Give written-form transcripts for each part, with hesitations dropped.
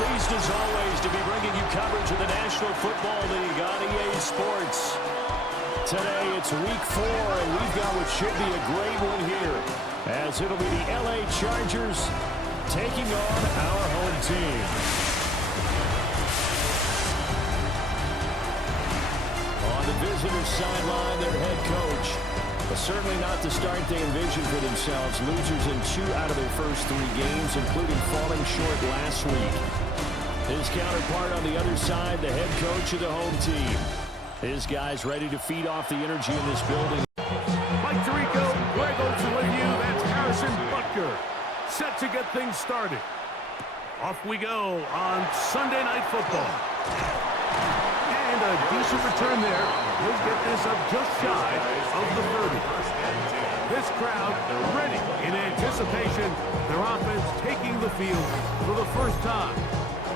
pleased as always to be bringing you coverage of the National Football League on EA Sports. Today it's week 4, and we've got what should be a great one here, as it'll be the LA Chargers taking on our home team. On the visitor's sideline, their head coach. But certainly not the start they envisioned for themselves. Losers in 2 out of their first 3 games, including falling short last week. His counterpart on the other side, the head coach of the home team. His guys ready to feed off the energy in this building. Mike Tirico, Greg Olsen with you. That's Harrison Butker. Set to get things started. Off we go on Sunday Night Football. And a decent return there. He'll get this up just shy of the 30. This crowd ready in anticipation. Their offense taking the field for the first time.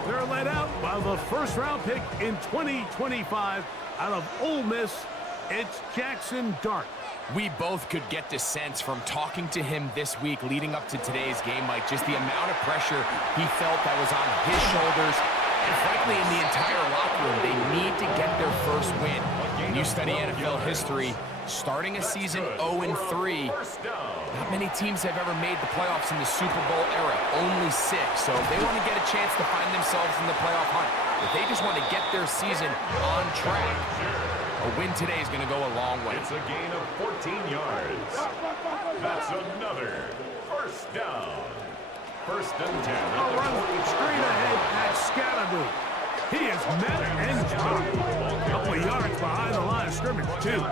They're led out by the first-round pick in 2025 out of Ole Miss. It's Jackson Dart. We both could get the sense from talking to him this week leading up to today's game, Mike, just the amount of pressure he felt that was on his shoulders. And frankly, in the entire locker room, they need to get their first win. When you study NFL history, starting a season 0-3, not many teams have ever made the playoffs in the Super Bowl era, only 6. So if they want to get a chance to find themselves in the playoff hunt, if they just want to get their season on track, a win today is going to go a long way. It's a gain of 14 yards. That's another first down. First and 10. A run straight ahead at Scatterboo. He is met and dropped. A couple of yards behind the line of scrimmage, too.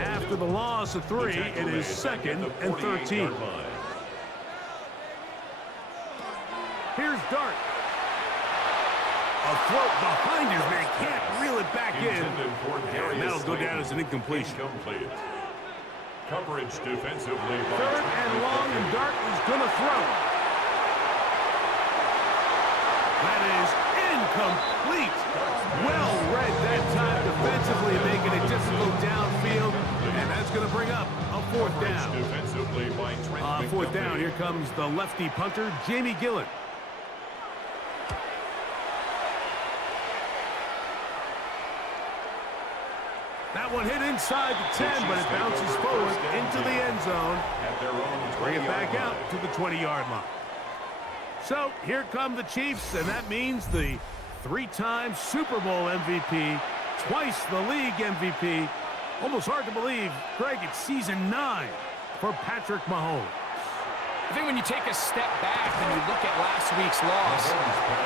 After the loss of 3, it is 2nd and 13. Here's Dart. A throw behind his man. Can't reel it back in. And that'll go down as an incompletion. Coverage defensively. 3rd and long, and Dart is going to throw. That is incomplete. Well read that time defensively, making it difficult downfield. And that's going to bring up a 4th down. On 4th down, here comes the lefty punter, Jamie Gillen. That one hit inside the 10, but it bounces forward into the end zone. Bring it back out to the 20-yard line. So here come the Chiefs, and that means the 3-time Super Bowl MVP, twice the league MVP. Almost hard to believe, Greg, it's season 9 for Patrick Mahomes. I think when you take a step back and you look at last week's loss,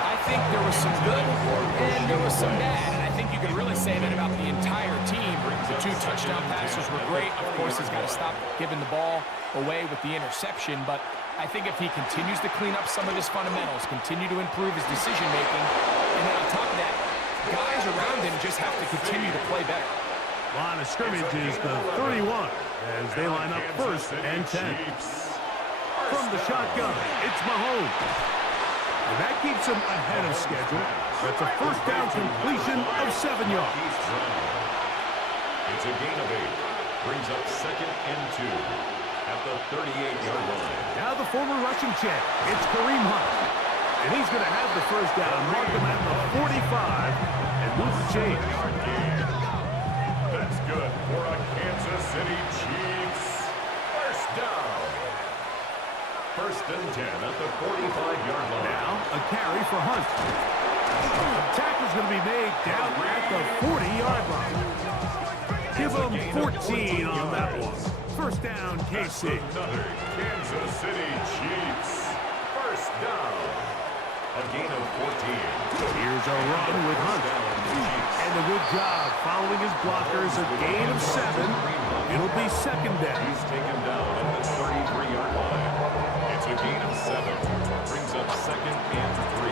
I think there was some good and there was some bad. And I think you could really say that about the entire team. The 2 touchdown passes were great. Of course, he's got to stop giving the ball away with the interception. But I think if he continues to clean up some of his fundamentals, continue to improve his decision-making, and then on top of that, guys around him just have to continue to play better. Line of scrimmage is the 31 as they line up 1st and 10. From the shotgun, it's Mahomes. And that keeps him ahead of schedule. That's a first down completion of 7 yards. It's a gain of 8. Brings up 2nd and 2 at the 38-yard line. Now the former rushing champ, it's Kareem Hunt. And he's going to have the first down, mark him at the 45, and move the chains. That's good for a Kansas City Chiefs. First down. 1st and 10 at the 45-yard line. Now a carry for Hunt. The tackle's going to be made down at the 40-yard line. Give him 14 on that one. First down, KC. Another Kansas City Chiefs. First down. A gain of 14. Here's a run with Hunt. And a good job following his blockers. A gain of 7. It'll be 2nd down. He's taken down at the 33-yard line. It's a gain of 7. Brings up 2nd and 3.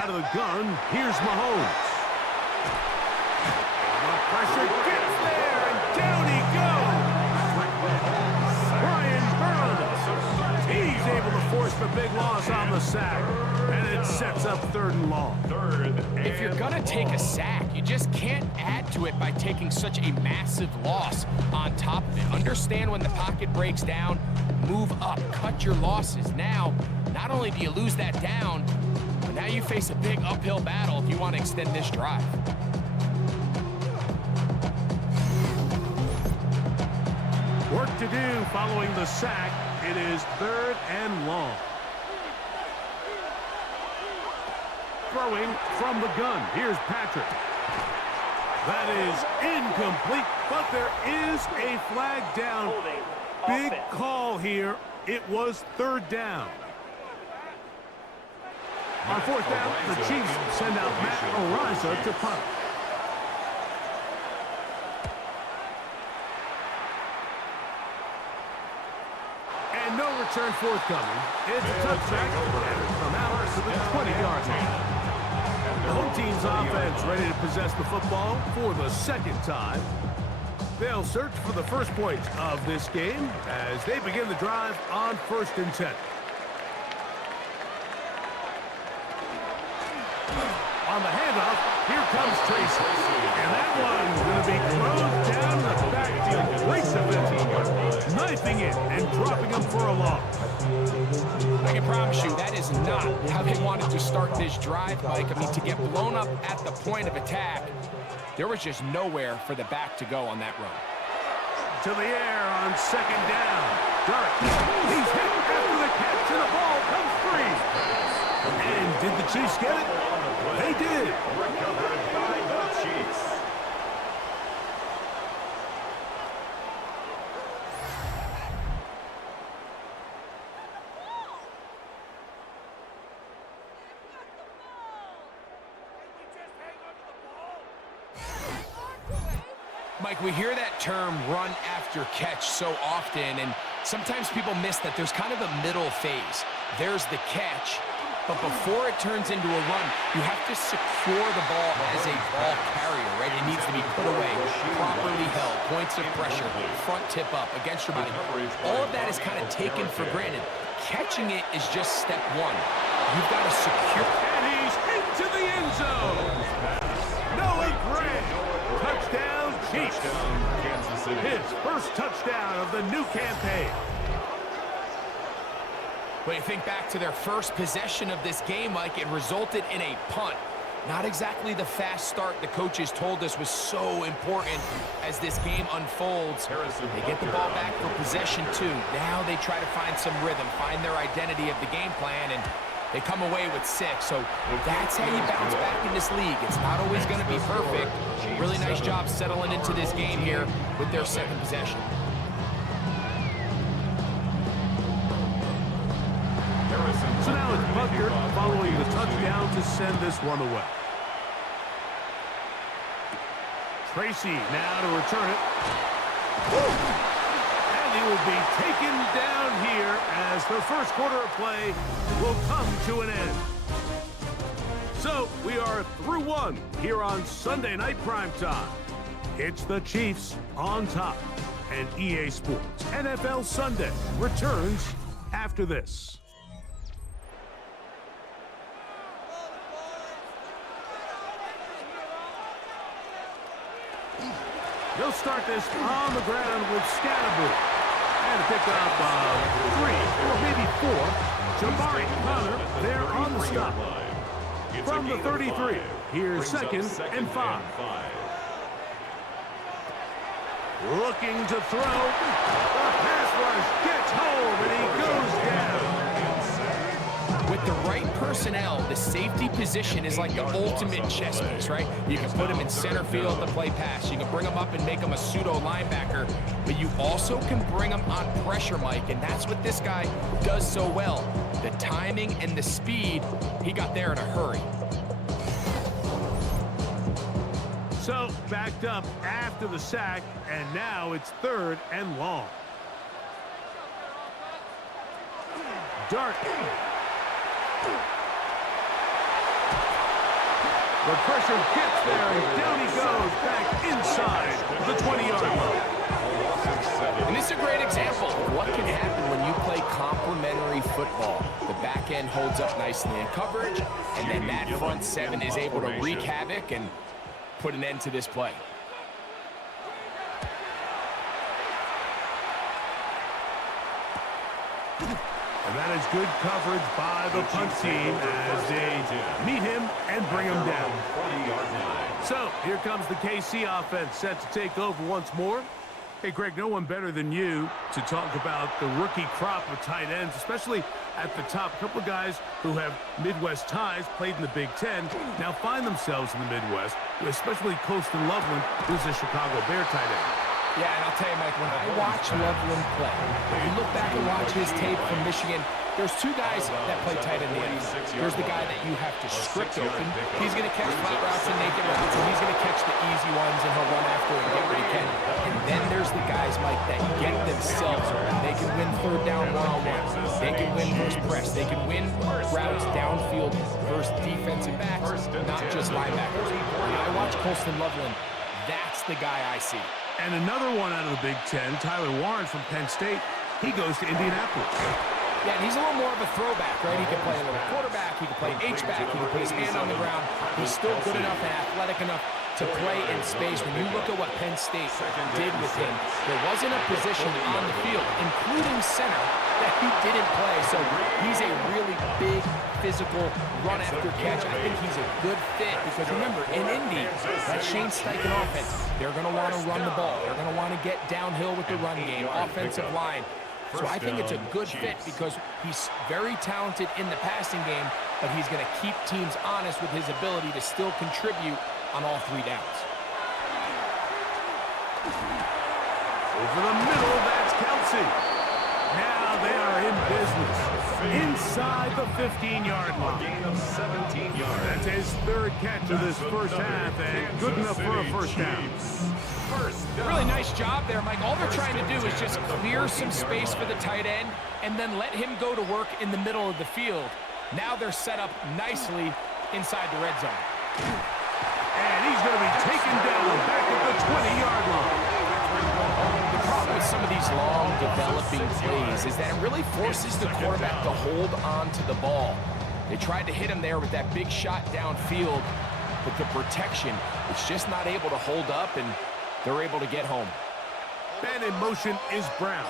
Out of the gun, here's Mahomes. The pressure gets there, and down he goes. Brian Burns. He's able to force the big loss on the sack. And it sets up 3rd and long. If you're going to take a sack, you just can't add to it by taking such a massive loss on top of it. Understand when the pocket breaks down, move up, cut your losses. Now, not only do you lose that down, but now you face a big uphill battle if you want to extend this drive. Work to do following the sack. It is 3rd and long. Throwing from the gun. Here's Patrick. That is incomplete, but there is a flag down. Big call here. It was 3rd down. On 4th down, the Chiefs send out Matt Ariza to punt. And no return forthcoming. It's a touchback and from out to the 20-yard line. The home team's offense ready to possess the football for the 2nd time. They'll search for the first points of this game as they begin the drive on 1st and 10. On the handoff, here comes Tracy. And that one's going to be closed down the backfield. Great defense, knifing it and dropping him for a loss. I can promise you that is not how they wanted to start this drive, Mike. I mean, to get blown up at the point of attack, there was just nowhere for the back to go on that run. To the air on 2nd down. Dirk, he's hit after the catch and the ball comes free. And did the Chiefs get it? They did. Recovered by the Chiefs. Mike, we hear that term run after catch so often, and sometimes people miss that there's kind of a middle phase. There's the catch, but before it turns into a run, you have to secure the ball as a ball carrier, right? It needs to be put away, properly held, points of pressure, front tip up against your body. All of that is kind of taken for granted. Catching it is just step one. You've got to secure. And he's into the end zone. Noah Gray. Touchdown, Chiefs. His first touchdown of the new campaign. When you think back to their first possession of this game, Mike, it resulted in a punt. Not exactly the fast start the coaches told us was so important as this game unfolds. They get the ball back for possession 2. Now they try to find some rhythm, find their identity of the game plan, and they come away with 6. So that's how you bounce back in this league. It's not always going to be perfect. Really nice job settling into this game here with their 2nd possession. So now it's Butker following the touchdown to send this one away. Tracy now to return it. And he will be taken down here as the first quarter of play will come to an end. So we are through 1 here on Sunday Night Primetime. It's the Chiefs on top. And EA Sports NFL Sunday returns after this. They'll start this on the ground with Scatterboot. And a pickup of 3 or maybe 4. Jabari Connor there on the stop. From the 33, here's 2nd and 5. Looking to throw. The pass rush gets home and he goes down. With the right personnel, the safety position is like the ultimate chess piece, right? You can put him in center field to play pass. You can bring him up and make him a pseudo linebacker, but you also can bring him on pressure, Mike, and that's what this guy does so well. The timing and the speed, he got there in a hurry. So backed up after the sack, and now it's 3rd and long. Dart. The pressure gets there, and down he goes back inside the 20-yard line. And this is a great example of what can happen when you play complementary football. The back back end holds up nicely in coverage, and then that front seven is able to wreak havoc and put an end to this play. And that is good coverage by the punt team as they meet him and bring him down. So here comes the KC offense set to take over once more. Hey, Greg, no one better than you to talk about the rookie crop of tight ends, especially at the top. A couple of guys who have Midwest ties, played in the Big Ten, now find themselves in the Midwest, especially Colston Loveland, who's a Chicago Bear tight end. Yeah, and I'll tell you, Mike, when I watch Loveland play, when you look back and watch his tape from Michigan, there's two guys that play tight end in the NFL. There's the guy that you have to script open. He's going to catch flat routes and naked routes, and he's going to catch the easy ones, and he'll run after and get what he can. And then there's the guys, Mike, that get themselves open. They can win third down one-on-one. They can win versus press. They can win routes downfield versus defensive backs, not just linebackers. When I watch Colston Loveland, that's the guy I see. And another one out of the Big Ten, Tyler Warren from Penn State, he goes to Indianapolis. Yeah, and he's a little more of a throwback, right? He can play a little quarterback, he can play H-back, he can put his hand on the ground. He's still good enough and athletic enough to play in space. When you look at what Penn State did with him, there wasn't a position on the field, including center, that he didn't play. So he's a really big, physical, run-after-catch. I think he's a good fit because, remember, in Indy, that Shane Steichen offense, they're going to want to run the ball. They're going to want to get downhill with the run game, offensive line. So I think it's a good fit because he's very talented in the passing game, but he's going to keep teams honest with his ability to still contribute on all three downs. Over the middle, that's Kelsey. Now they are in business. Inside the 15-yard line. Gain of 17 yards. That's his third catch of this first half, and good enough for a first down. Really nice job there, Mike. All they're trying to do is just clear some space for the tight end and then let him go to work in the middle of the field. Now they're set up nicely inside the red zone. And he's going to be taken down back at the 20-yard line. The problem with some of these long developing plays is that it really forces the quarterback to hold on to the ball. They tried to hit him there with that big shot downfield, but the protection, it's just not able to hold up, and they're able to get home. And in motion is Brown.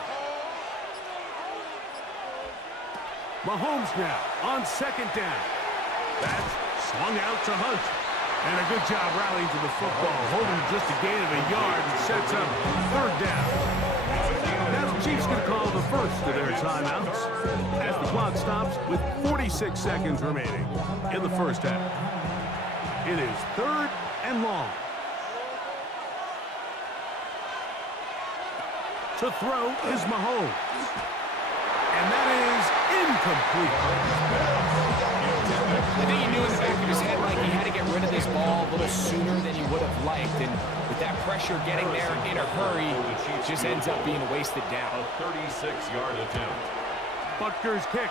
Mahomes now on second down. That's swung out to Hunt. And a good job rallying to the football, holding just a gain of a yard and sets up third down. Now the Chiefs going to call the first of their timeouts as the clock stops with 46 seconds remaining in the first half. It is third and long. To throw is Mahomes. And that is incomplete. I think he knew in the back of his head, like, he had to get rid of this ball a little sooner than he would have liked. And with that pressure getting there in a hurry, it just ends up being a wasted down. A 36-yard attempt. Butker's kick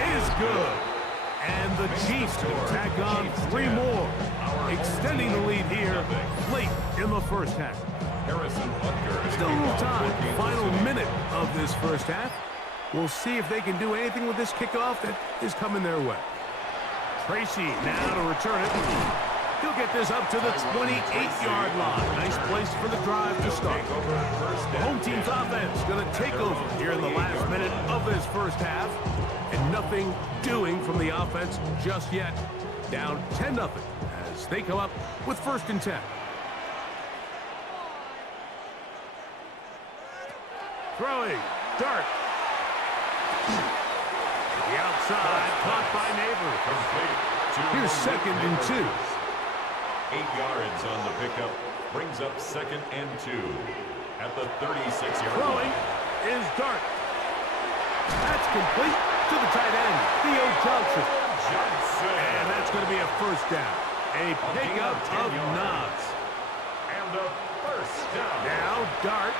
is good. And the Chiefs tack on 3 more, extending the lead here late in the first half. Still a little time, final minute of this first half. We'll see if they can do anything with this kickoff that is coming their way. Tracy now to return it. He'll get this up to the 28-yard line. Nice place for the drive to start. The home team's offense going to take over here in the last minute of this first half. And nothing doing from the offense just yet. Down 10-0 as they come up with first and 10. Throwing, Dart. The outside, caught by Neighbor. Here's second and 2. 8 yards on the pickup, brings up second and 2 at the 36-yard Throwing line. is Dart. That's complete to the tight end, Theo Johnson. And that's going to be a first down. A pickup of Knobs. And a first down. Now Dart.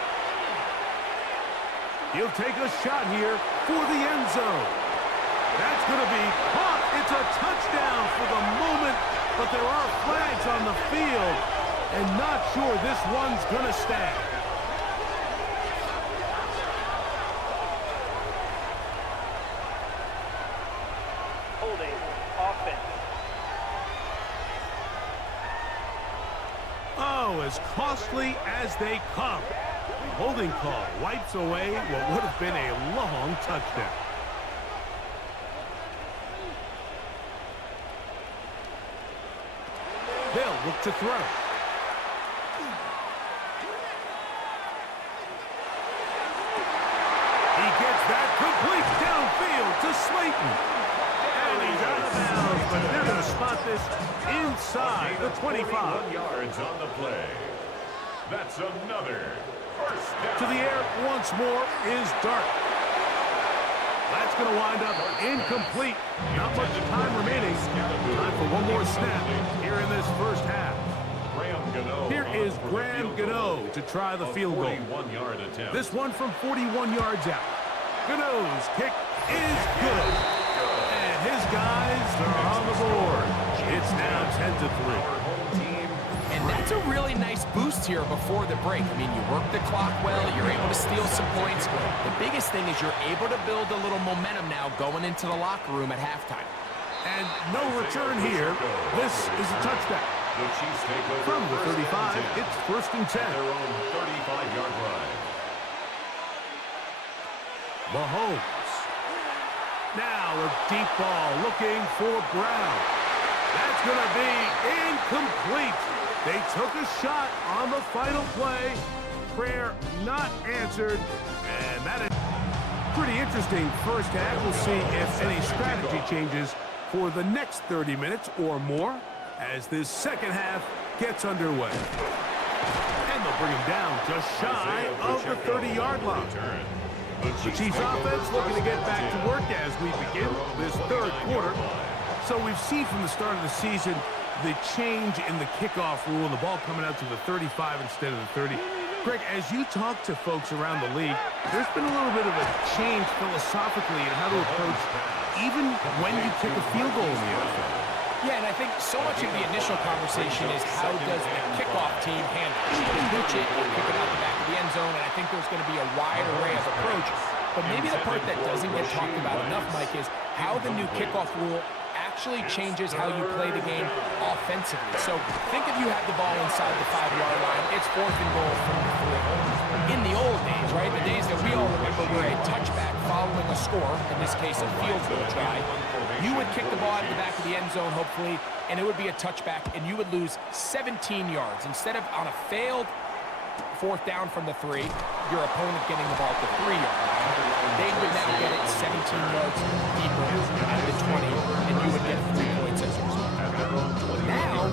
He'll take a shot here for the end zone. That's going to be caught. It's a touchdown for the moment, but there are flags on the field, and not sure this one's going to stand. as costly as they come. The holding call wipes away what would have been a long touchdown. They'll look to throw. He gets that complete downfield to Slayton. And he's out of bounds, but they're going to spot this inside the 25. 41 yards on the play. That's another first down. To the air once more is Dart. That's going to wind up incomplete. Not much time remaining. Time for one more snap here in this first half. Here is Graham Gano to try the field goal. 41-yard attempt. This one from 41 yards out. Gano's kick is good. And his guys are on the board. It's now 10-3. And that's a really nice boost here before the break. I mean, you work the clock well, you're able to steal some points. The biggest thing is you're able to build a little momentum now going into the locker room at halftime. And no return here. This is a touchdown. The Chiefs take over From the 35, it's first and 10. their own 35-yard line. Mahomes. Now a deep ball looking for Brown. That's going to be incomplete. They took a shot on the final play. Prayer not answered. And that is pretty interesting first half. We'll see if any strategy changes for the next 30 minutes or more as this second half gets underway. And they'll bring him down just shy of the 30-yard line. The Chiefs offense looking to get back to work as we begin this third quarter. So we've seen from the start of the season the change in the kickoff rule and the ball coming out to the 35 instead of the 30. Greg, as you talk to folks around the league, there's been a little bit of a change philosophically in how to approach even when you kick a field goal in the NFL. Yeah, and I think so much of the initial conversation is how does the kickoff team handle it? Should they pitch it or kick it out the back of the end zone? And I think there's going to be a wide array of approach. But maybe the part that doesn't get talked about enough, Mike, is how the new kickoff rule actually changes how you play the game offensively. So think if you have the ball inside the 5-yard line, it's 4th and goal from the 3. In the old days, right, the days that we all remember were a touchback following a score, in this case a field goal try, you would kick the ball out of the back of the end zone, hopefully, and it would be a touchback, and you would lose 17 yards. Instead of on a failed 4th down from the 3, your opponent getting the ball at the 3-yard line, they would now get it 17 yards deeper at the 20, and you would get 3 points as a result. Now,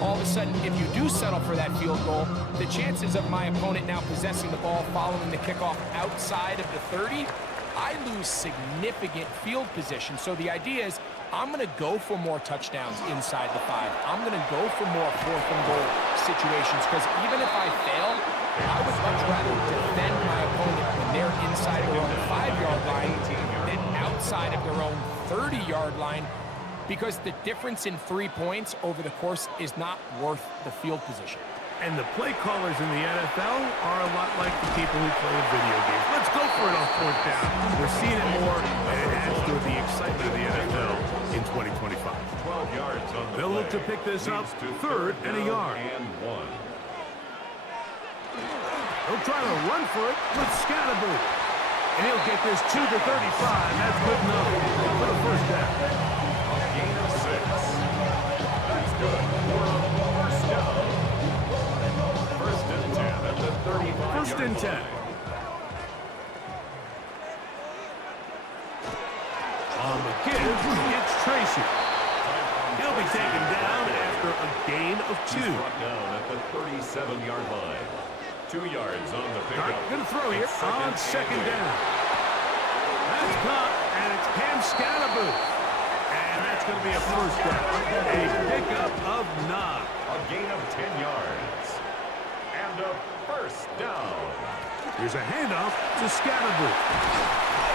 all of a sudden, if you do settle for that field goal, the chances of my opponent now possessing the ball following the kickoff outside of the 30, I lose significant field position. So the idea is I'm going to go for more touchdowns inside the 5. I'm going to go for more 4th and goal situations because even if I fail, I would much rather defend my opponent when they're inside their own 5-yard line than outside of their own 30-yard line, because the difference in 3 points over the course is not worth the field position. And the play callers in the NFL are a lot like the people who play video games. Let's go for it on 4th down. We're seeing it more, and it adds to the excitement of the NFL in 2025. 12 yards on the They'll look to play. pick this up, Leads to 3rd and a yard. And 1. He'll try to run for it with Scatterboo. And he'll get this to the 35. That's good enough for the first down. Gain of 6. That's good for a first down. First and 10 at the 35. First and 10. On the give, it's Tracy. He'll be taken down after a gain of 2. He's brought down at the 37-yard line. 2 yards on the pickup. Going to throw here on 2nd down. That's caught, and it's Cam Scatterboo. And that's going to be a first down. A pickup of 9. A gain of 10 yards. And a first down. Here's a handoff to Scatterboo.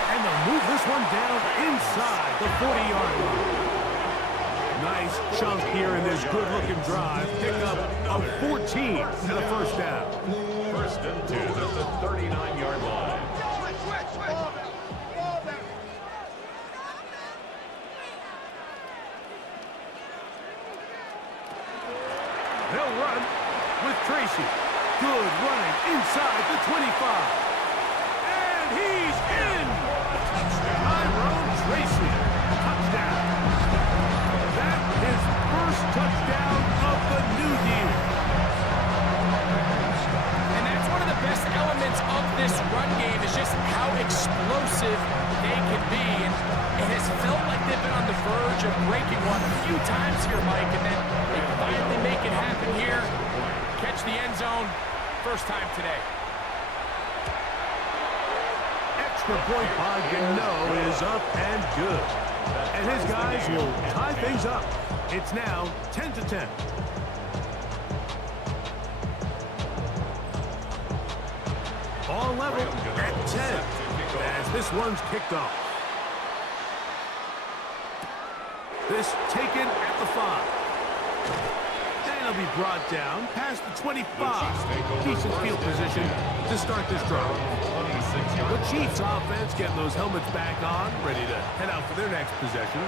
And they'll move this one down inside the 40-yard line. Nice chunk here in this good-looking drive. Pickup of 14 and a first down. First and 10 at the 39-yard line. They'll run. with Tracy. Good running inside the 25. And he's in! Tyrone Tracy. Touchdown. That's his first touchdown of the new year. And that's one of the best elements of this run game is just how explosive they can be. And it has felt like they've been on the verge of breaking one a few times here, Mike, and then they finally make it happen here. Catch the end zone, first time today. Extra point by Gano is up and good. And his guys will tie things up. It's now 10-10. Ball level at 10 as this one's kicked off. This taken at the 5. And it'll be brought down past the 25. Decent field position to start this drive. The Chiefs offense getting those helmets back on, ready to head out for their next possession.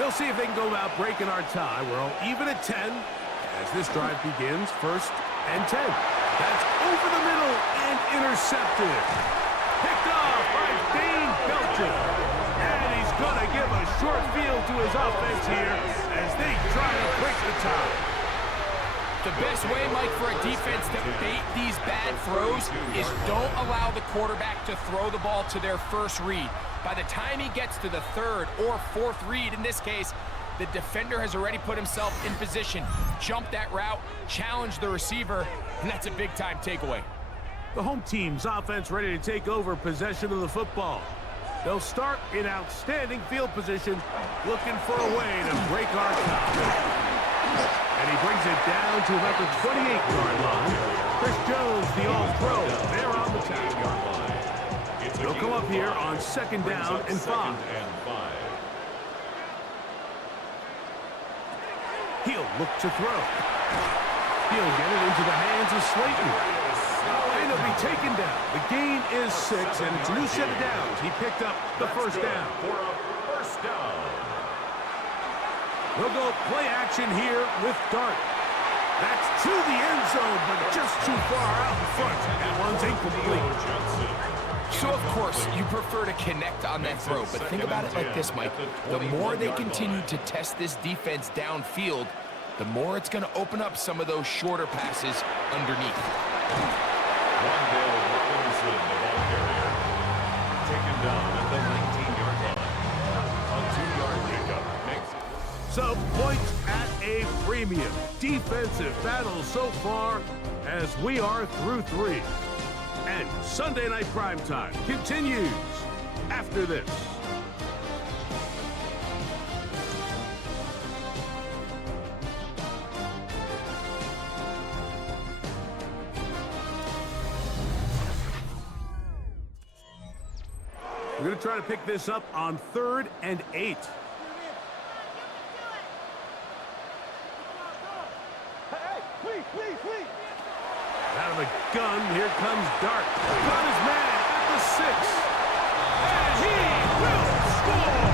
They'll see if they can go about breaking our tie. We're all even at 10 as this drive begins. First and 10. That's over the middle and intercepted. Picked off by Dane Belton. And he's going to give a short field to his offense here as they try to break the tie. The best way, Mike, for a defense to bait these bad throws is don't allow the quarterback to throw the ball to their first read. By the time he gets to the third or fourth read, in this case, the defender has already put himself in position, jump that route, challenge the receiver, and that's a big-time takeaway. The home team's offense ready to take over possession of the football. They'll start in outstanding field position, looking for a way to break our tie. And he brings it down to about the 28-yard line. Chris Jones, the all-pro, there on the tackle. They'll come up here on second down and 5. He'll look to throw. He'll get it into the hands of Slayton. And he'll be taken down. The gain is 6, and it's a new set of downs. He picked up the first down. We'll go play action here with Dart. That's to the end zone, but just too far out in front. And one's incomplete. So, of course, you prefer to connect on that throw, but think about it like this, Mike. The more they continue to test this defense downfield, the more it's going to open up some of those shorter passes underneath. Wandale Robinson, the ball carrier, taken down at the 19-yard line. A 2-yard pickup. So, points at a premium. Defensive battle so far as we are through 3. And Sunday Night Primetime continues after this. We're going to try to pick this up on 3rd and 8. Out of the gun, here comes Dart. Got his man at the 6. And he will score!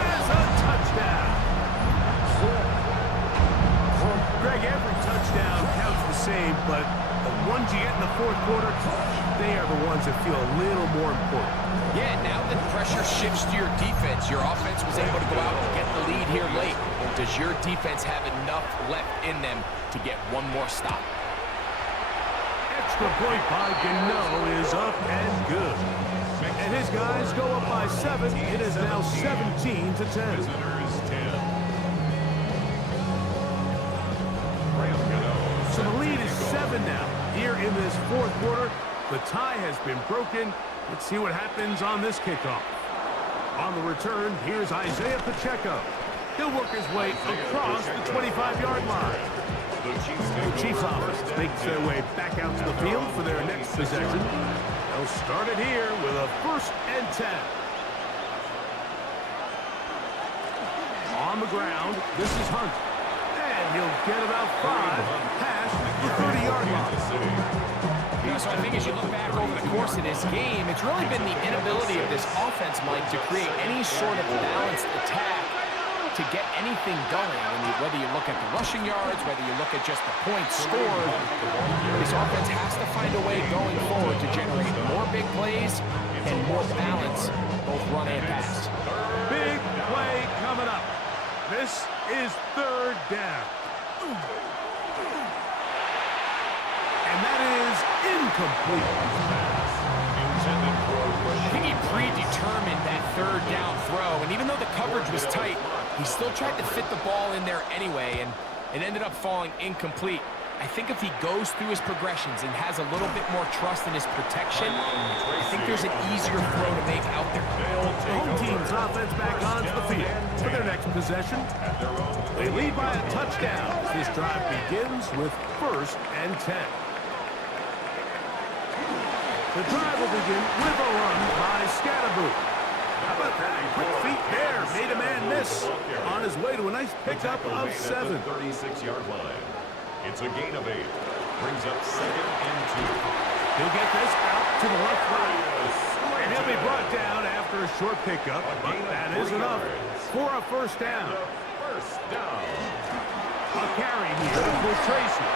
Has a touchdown. Greg, every touchdown counts the same, but the ones you get in the 4th quarter, they are the ones that feel a little more important. Yeah, now that pressure shifts to your defense, your offense was able to go out and get the lead here late. Does your defense have enough left in them to get one more stop? Extra point by Gano is up and good. And his guys go up by 7. It is now 17-10. Visitors 10. So the lead is 7 now. Here in this 4th quarter, the tie has been broken. Let's see what happens on this kickoff. On the return, here's Isaiah Pacheco. He'll work his way across the 25-yard line. The Chiefs offense makes their way back out to the field for their next possession. They'll start it here with a 1st and 10. On the ground, this is Hunt. And he'll get about 5 past the 30-yard line. So I think as you look back over the course of this game, it's really been the inability of this offense, Mike, to create any sort of balanced attack to get anything going. Whether you look at the rushing yards, whether you look at just the points scored, this offense has to find a way going forward to generate more big plays and more balance, both run and pass. Big play coming up. This is third down. And that is incomplete. I think he predetermined that third down throw, and even though the coverage was tight, he still tried to fit the ball in there anyway, and it ended up falling incomplete. I think if he goes through his progressions and has a little bit more trust in his protection, I think there's an easier throw to make out there. The home team's offense back onto the field for their next possession. They lead by a touchdown. This drive begins with 1st and 10. The drive will begin with a run by Scatterboo. How about that? Quick feet there. Made a man miss on his way to a nice pickup of 7. 36-yard line. It's a gain of 8. Brings up 2nd and 2. He'll get this out to the left side. And he'll be brought down after a short pickup. But that is enough for a 1st down. First down. A carry here for Tracy.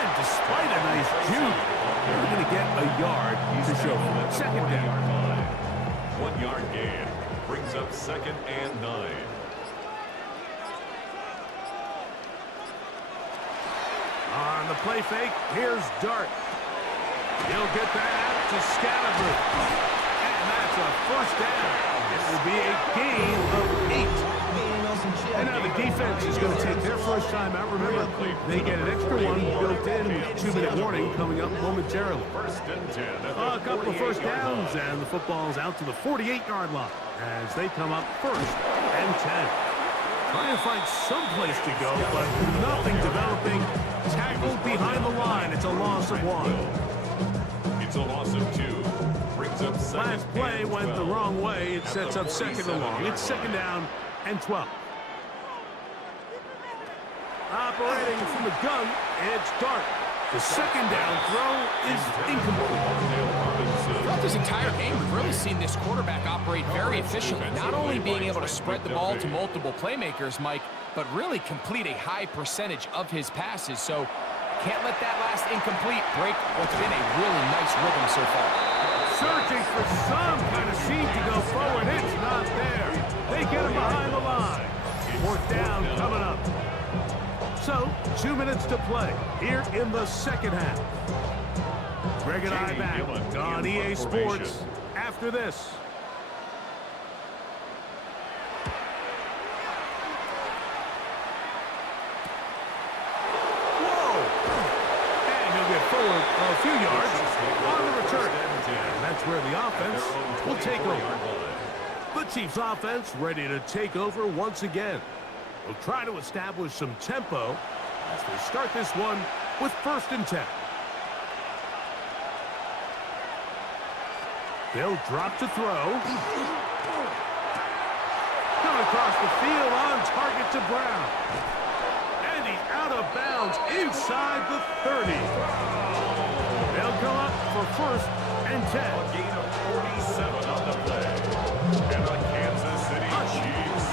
And despite a nice juke, they're going to get a yard to show for it. 2nd down. 1 yard gain. Brings up 2nd and 9. On the play fake, here's Dart. He'll get that out to Scatterboo. And that's a 1st down. It will be a gain of 8. And now the defense is going to take their first time out. Remember, they get an extra one built in with 2-minute warning coming up momentarily. 1st and 10. A couple of 1st downs, and the football's out to the 48-yard line as they come up 1st and 10. Trying to find some place to go, but nothing developing. Tackled behind the line. It's a loss of 1. It's a loss of 2. Brings up 2nd. Last play went the wrong way. It sets up 2nd and long. It's 2nd down and 12. Operating from the gun, it's Dart. The 2nd down throw is incomplete. Throughout this entire game, we've really seen this quarterback operate very efficiently, not only being able to spread the ball to multiple playmakers, Mike, but really complete a high percentage of his passes. So can't let that last incomplete break what's been a really nice rhythm so far. Searching for some kind of seam to go forward. It's not there. They get him behind the line. 4th down coming up. So, 2 minutes to play here in the 2nd half. Greg and I back on EA Sports after this. Whoa! And he'll get forward a few yards on the return. And that's where the offense will take over. The Chiefs offense ready to take over once again. They'll try to establish some tempo as they start this one with 1st and 10. They'll drop to throw. Coming across the field on target to Brown. And he's out of bounds inside the 30. They'll come up for 1st and 10. A gain of 47 on the play. And the Kansas City Chiefs.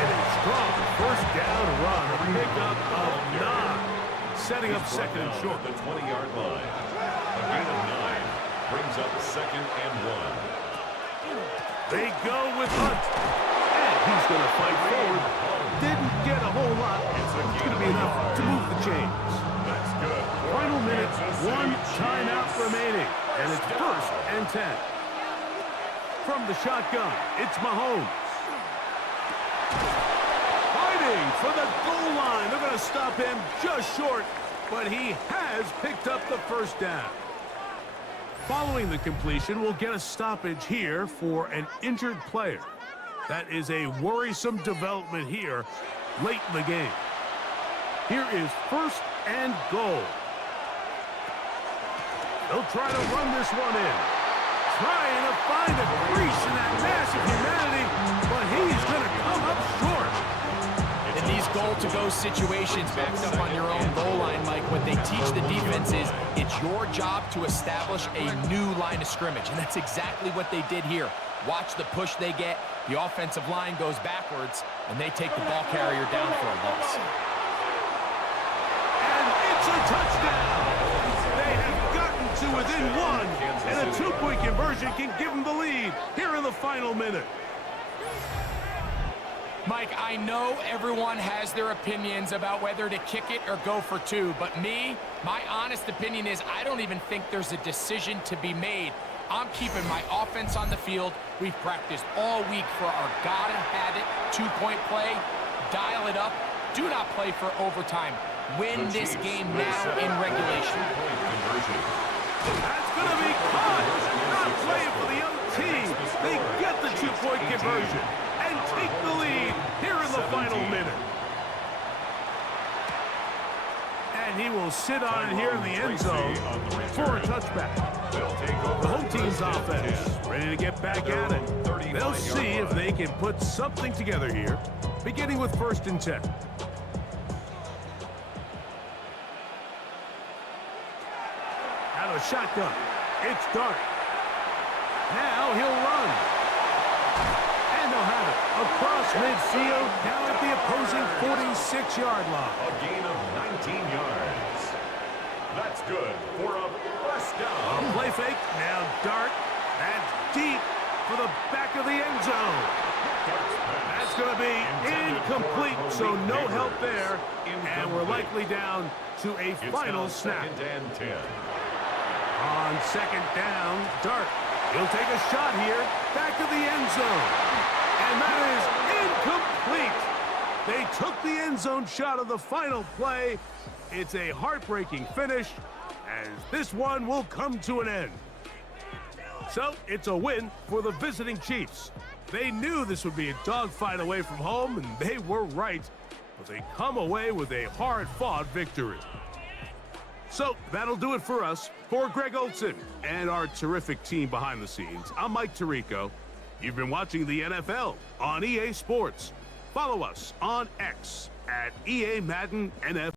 And a strong 1st down run. A pickup of 9. Setting up 2nd and short. The 20-yard line. A gain of 9. Brings up 2nd and 1. They go with Hunt. And he's going to fight forward. Didn't get a whole lot. It's going to be enough to move the chains. That's good. Final minute, 1 timeout remaining. And it's 1st and 10. From the shotgun, it's Mahomes. Fighting for the goal line. They're going to stop him just short, but he has picked up the 1st down. Following the completion, we'll get a stoppage here for an injured player. That is a worrisome development here late in the game. Here is 1st and goal. They'll try to run this one in. Trying to find a crease in that massive humanity, but he's going to come up short. In these goal-to-go situations, backed up on your own goal line, Mike, what they teach the defense is it's your job to establish a new line of scrimmage, and that's exactly what they did here. Watch the push they get, The offensive line goes backwards, and they take the ball carrier down for a loss. And it's a touchdown! They have gotten to within one, and a two-point conversion can give them the lead here in the final minute. Mike, I know everyone has their opinions about whether to kick it or go for two, but my honest opinion is I don't even think there's a decision to be made. I'm keeping my offense on the field. We've practiced all week for our gotta-have-it two-point play. Dial it up. Do not play for overtime. Win this game now in regulation. That's going to be caught. Not playing for the other team. They get the two-point conversion and take the lead here in the final minute. And he will sit on it here in the end zone for a touchback. The home team's offense ready to get back at it. They'll see if they can put something together here, beginning with 1st and 10. Out of shotgun. It's Dart. Now he'll run. And they'll have it across midfield down at the opposing 46-yard line. A gain of 19 yards. That's good for a first down. Play fake. Now Dart. That's deep for the back of the end zone. That's going to be incomplete, so no help there. And we're likely down to a final snap. 2nd and 10. On 2nd down, Dart. He'll take a shot here, back of the end zone. And that is incomplete. They took the end zone shot of the final play. It's a heartbreaking finish, as this one will come to an end. So, it's a win for the visiting Chiefs. They knew this would be a dogfight away from home, and they were right. But they come away with a hard-fought victory. So, that'll do it for us. For Greg Olson and our terrific team behind the scenes, I'm Mike Tirico. You've been watching the NFL on EA Sports. Follow us on X at EA Madden NFL.